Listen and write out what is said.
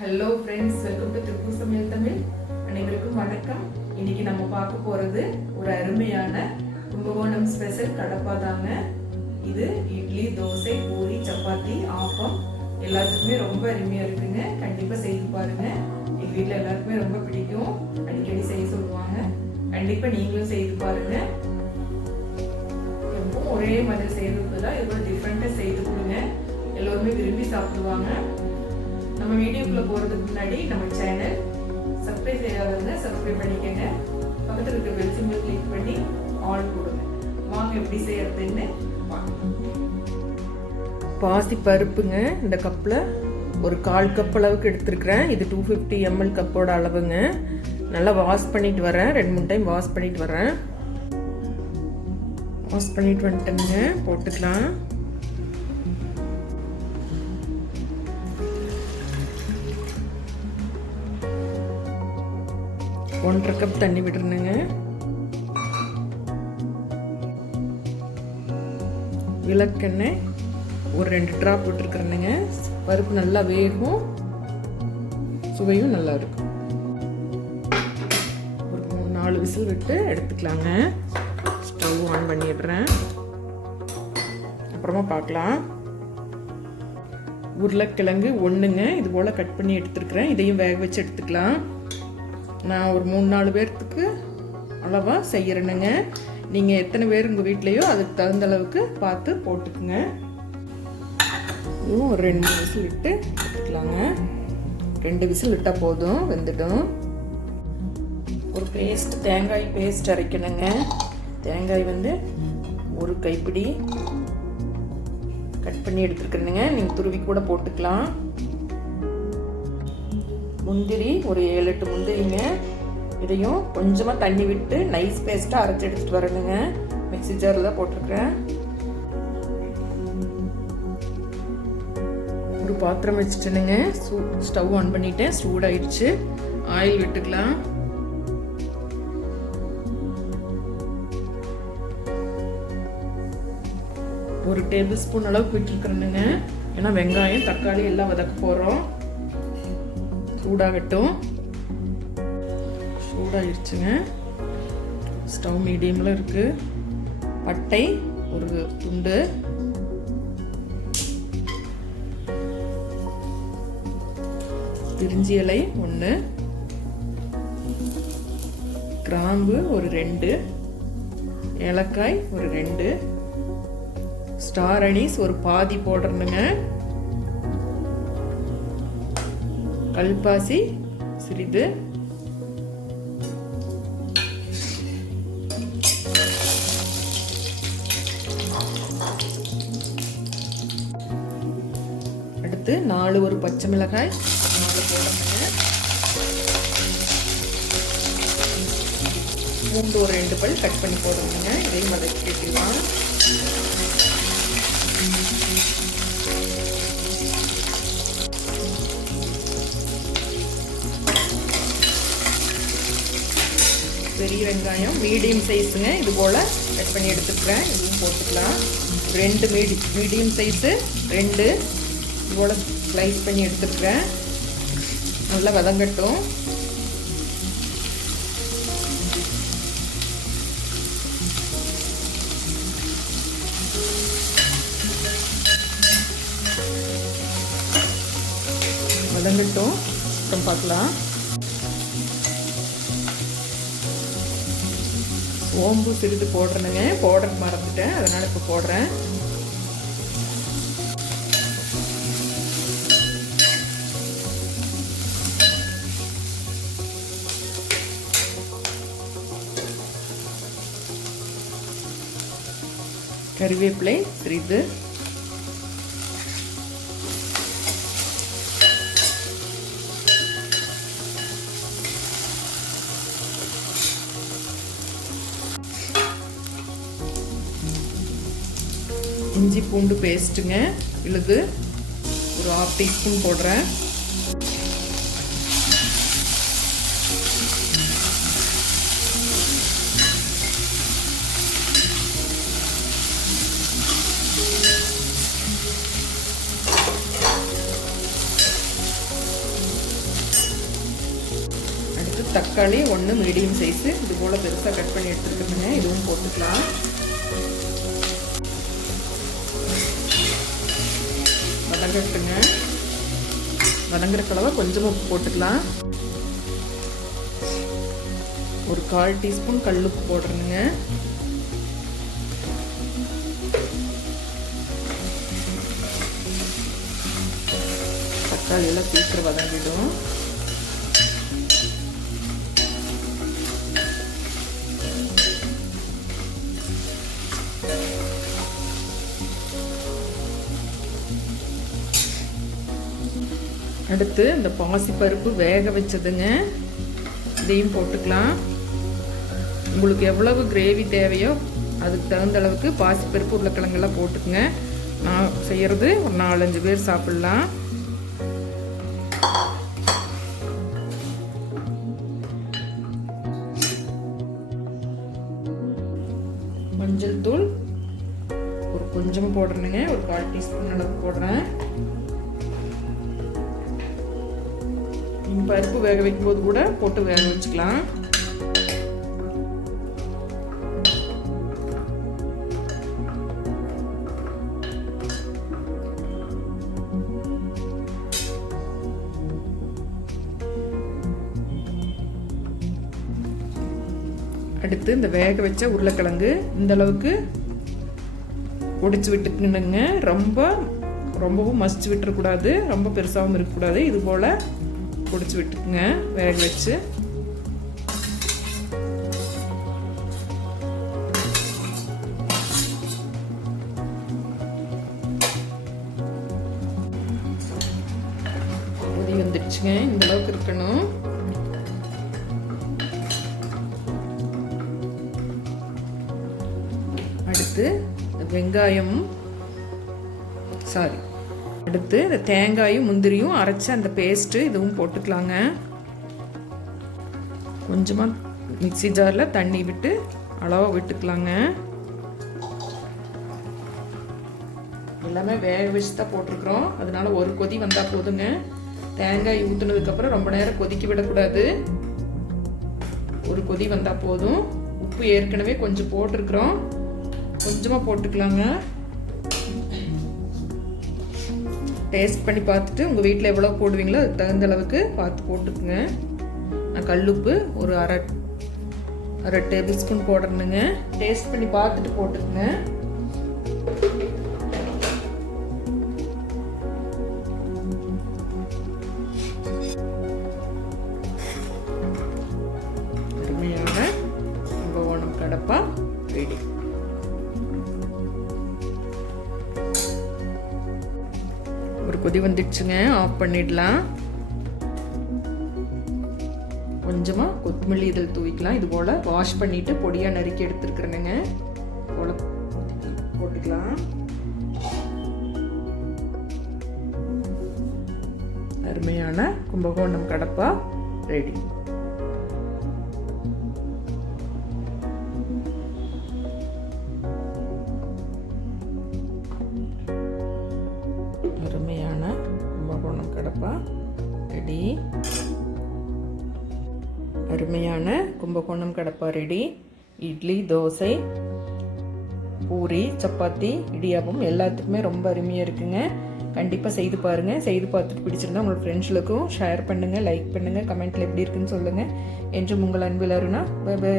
Hello friends, welcome to Tiruppur சமையல் தமிழ். அனைவருக்கும் வணக்கம். இன்னைக்கு நம்ம பார்க்க போகிறது ஒரு அருமையான கும்பகோணம் ஸ்பெஷல் கடப்பா தாங்க. இது இட்லி, தோசை, பூரி, சப்பாத்தி, ஆப்பம் எல்லாத்துக்குமே ரொம்ப அருமையாக இருக்குங்க. கண்டிப்பாக செய்து பாருங்க. எங்கள் வீட்டில் எல்லாருக்குமே ரொம்ப பிடிக்கும். அடிக்கடி செய்ய சொல்லுவாங்க. கண்டிப்பாக நீங்களும் செய்து பாருங்க. எப்பவும் ஒரே மாதிரி செய்யறது தான் இது டிஃப்ரெண்ட்டாக செய்து கொடுங்க. எல்லோருமே விரும்பி சாப்பிடுவாங்க. நம்ம வீடியோக்குள்ள போறதுக்கு முன்னாடி நம்ம சேனல் சப்ஸ்கிரைப் செய்யாதவங்க சப்ஸ்கிரைப் பண்ணிக்கங்க. பக்கத்துல இருக்க பெல் சிம்பல் கிளிக் பண்ணி ஆல் கொடுங்க. வாங்க எப்படி செய்யறதுன்னு பாசி பருப்புங்க. இந்த கப்ல ஒரு 1/4 கப் அளவுக்கு எடுத்துருக்கிறேன். இது 250 ml கப்போட அளவுங்க. நல்லா வாஷ் பண்ணிட்டு வரேன். 2-3 டைம் வாஷ் பண்ணிட்டு வரேன். வாஷ் பண்ணிட்டு வந்துட்டேங்க. போட்டுக்கலாம். 1/2 கப் தண்ணி விட்டுருணுங்க. விளக்கெண்ணெய் ஒரு 2 டிராப் விட்டுருக்குறேனுங்க. பருப்பு நல்லா வேகும், சுவையும் நல்லா இருக்கும். ஒரு 3-4 விசில் விட்டு எடுத்துக்கலாங்க. ஸ்டவ் ஆன் பண்ணிடுறேன். அப்புறமா பார்க்கலாம். உருளைக்கிழங்கு 1ங்க இது போல் கட் பண்ணி எடுத்துருக்குறேன். இதையும் வேக வச்சு எடுத்துக்கலாம். நான் ஒரு 3-4 பேர்த்துக்கு அளவாக செய்கிறேனுங்க. நீங்கள் எத்தனை பேர் உங்கள் வீட்லேயோ அதுக்கு தகுந்த அளவுக்கு பார்த்து போட்டுக்குங்க. இதுவும் ஒரு 2 விசில் விட்டு எடுத்துக்கலாங்க. 2 விசில் விட்டால் போதும், வெந்துடும். ஒரு தேங்காய் பேஸ்ட் அரைக்கணுங்க. தேங்காய் ஒரு கைப்பிடி கட் பண்ணி எடுத்துருக்கணுங்க. நீங்கள் துருவி கூட போட்டுக்கலாம். முந்திரி ஒரு 7-8 முந்திரிங்க. இதையும் கொஞ்சமாக தண்ணி விட்டு நைஸ் பேஸ்ட்டாக அரைச்சி எடுத்துகிட்டு வரணுங்க. மிக்ஸி ஜாரில் தான் போட்டிருக்கிறேன். ஒரு பாத்திரம் வச்சுட்டேனுங்க. ஸ்டவ் ஆன் பண்ணிட்டேன். சூடாயிடுச்சு. ஆயில் விட்டுக்கலாம். ஒரு டேபிள் ஸ்பூன் அளவுக்கு விட்டுருக்குறேனுங்க. ஏன்னா வெங்காயம், தக்காளி எல்லாம் வதக்க போகிறோம். சூடாகட்டும். சூடாகிடுச்சுங்க. ஸ்டவ் மீடியமில் இருக்குது. பட்டை ஒரு துண்டு, பிரிஞ்சி இலை 1, கிராம்பு ஒரு 2, ஏலக்காய் ஒரு 2, ஸ்டார் அனீஸ் ஒரு பாதி போடுறேனுங்க. கல்பாசி சிறிது, அடுத்து 4 ஒரு பச்சை மிளகாய் 4 போடணுங்க. பூண்டு ஒரு 2 பல் கட் பண்ணி போடணுங்க. இதையும் வதக்கிக்கலாம். பெரிய வெங்காயம் மீடியம் சைஸுங்க. இது போல் கட் பண்ணி எடுத்துக்கிறேன். இதுவும் போட்டுக்கலாம். 2 மீடியம் சைஸு 2 இது போல் ஸ்லைஸ் பண்ணி எடுத்துக்கிறேன். நல்லா வதங்கட்டும். வதங்கட்டும். அப்புறம் பார்க்கலாம். சோம்பு சிறிது போடுறேனுங்க. போடுறது மறந்துட்டேன், அதனால் இப்போ போடுறேன். கறிவேப்பிலை சிறிது, இஞ்சி பூண்டு பேஸ்ட்டுங்க விழுது ஒரு 1/2 டீஸ்பூன் போடுறேன். தக்காளி 1 மீடியம் சைஸு இது போல் பெருசாக கட் பண்ணி எடுத்துருக்கேங்க. இதுவும் போட்டுக்கலாம். வதங்கட்டுங்க. வதங்குற கலவை கொஞ்சமாக உப்பு போட்டுக்கலாம். ஒரு 1/4 டீஸ்பூன் கல்லுப்பு போடுறேங்க. தக்காளி எல்லாம் சீக்கிரம் வதங்கிடும். அடுத்து இந்த பாசிப்பருப்பு வேக வச்சதுங்க, இதையும் போட்டுக்கலாம். உங்களுக்கு எவ்வளவு கிரேவி தேவையோ அதுக்கு தகுந்த அளவுக்கு பாசிப்பருப்பு உருளைக்கிழங்கெல்லாம் போட்டுக்குங்க. நான் செய்கிறது ஒரு 4-5 பேர் சாப்பிட்லாம். மஞ்சள் தூள் ஒரு கொஞ்சமாக போடுறேனுங்க. ஒரு 1/4 டீஸ்பூன் அளவு போடுறேன். பருப்பு வேக வைக்கும் போது கூட போட்டு வேக வச்சுக்கலாம். அடுத்து இந்த வேக வச்ச உருளைக்கிழங்கு இந்த அளவுக்கு உடைச்சு விட்டுக்கணுங்க. ரொம்பவும் மசிச்சு விட்டுறக்கூடாது, ரொம்ப பெருசாகவும் இருக்கக்கூடாது. இது போல் பொடிச்சு விட்டுக்குங்க வேக வச்சு. பொடி வந்துடுச்சுங்க. இந்த அளவுக்கு இருக்கணும். அடுத்து வெங்காயம் அடுத்து இந்த தேங்காயும் முந்திரியும் அரைச்ச அந்த பேஸ்ட்டு இதுவும் போட்டுக்கலாங்க. கொஞ்சமாக மிக்ஸி ஜாரில் தண்ணி விட்டு அளவாக விட்டுக்கலாங்க. எல்லாமே வேக வச்சு தான் போட்டிருக்கிறோம், அதனால ஒரு கொதி வந்தால் போதுங்க. தேங்காய் ஊற்றுனதுக்கப்புறம் ரொம்ப நேரம் கொதிக்க விடக்கூடாது. ஒரு கொதி வந்தால் போதும். உப்பு ஏற்கனவே கொஞ்சம் போட்டிருக்கிறோம், கொஞ்சமாக போட்டுக்கலாங்க. டேஸ்ட் பண்ணி பார்த்துட்டு உங்கள் வீட்டில் எவ்வளோ போடுவீங்களோ அதுக்கு தகுந்த அளவுக்கு பார்த்து போட்டுக்குங்க. நான் கல்லுப்பு ஒரு அரை டேபிள் ஸ்பூன் போடுறேனுங்க. டேஸ்ட் பண்ணி பார்த்துட்டு போட்டுக்குங்க. அருமையான கும்பகோணம் கடப்பா ரெடி. ஒரு கொதி வந்துடுச்சுங்க, ஆஃப் பண்ணிடலாம். கொஞ்சமாக கொத்தமல்லி இதில் தூவிக்கலாம். இது போல் வாஷ் பண்ணிவிட்டு பொடியாக நறுக்கி எடுத்துருக்குறேனுங்க. போல் போட்டுக்கலாம். அருமையான கும்பகோணம் கடப்பா ரெடி. அருமையான கும்பகோணம் கடப்பா ரெடி. அருமையான கும்பகோணம் கடப்பா ரெடி. இட்லி, தோசை, பூரி, சப்பாத்தி, இடியாப்பம் எல்லாத்துக்குமே ரொம்ப அருமையாக இருக்குங்க. கண்டிப்பாக செய்து பாருங்கள். செய்து பார்த்துட்டு பிடிச்சிருந்தா உங்களோட ஃப்ரெண்ட்ஸுகளுக்கும் ஷேர் பண்ணுங்கள், லைக் பண்ணுங்கள், கமெண்ட்டில் எப்படி இருக்குன்னு சொல்லுங்கள். என்றும் உங்கள் அன்பில் அருணா. By by.